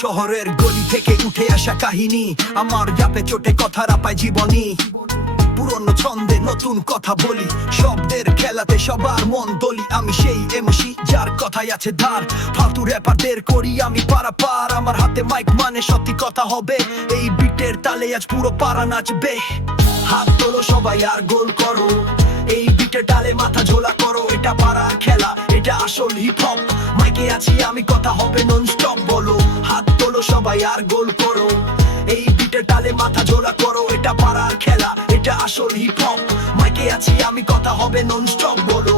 শহরের গলি থেকে উঠে আসা কাহিনী, আমার জাপে চোটে কথা রাপায় জীবনী। পুরনো ছন্দে নতুন কথা বলি, শব্দের খেলাতে সবার মন দলি। আমি সেই এমসি যার কথাই আছে ধার, ফালতু র্যাপারদের করি আমি পারাপার। আমার হাতে মাইক মানে সত্যি কথা হবে, এই বিটের তালে আজ পুরো পাড়া নাচবে। হাত তোলো সবাই আর গোল করো, এই বিটের তালে মাথা ঝোলা করো। এটা পাড়ার খেলা, এটা আসল হিপ হপ। মাইকে আছি আমি, কথা হবে নন স্টপ। বলো হাত তোলো সবাই আর গোল করো, এই বিটের তালে মাথা ঝোলা করো। এটা পাড়ার খেলা, এটা আসল হিপ হপ। মাইকে আছি আমি, কথা হবে নন স্টপ। বলো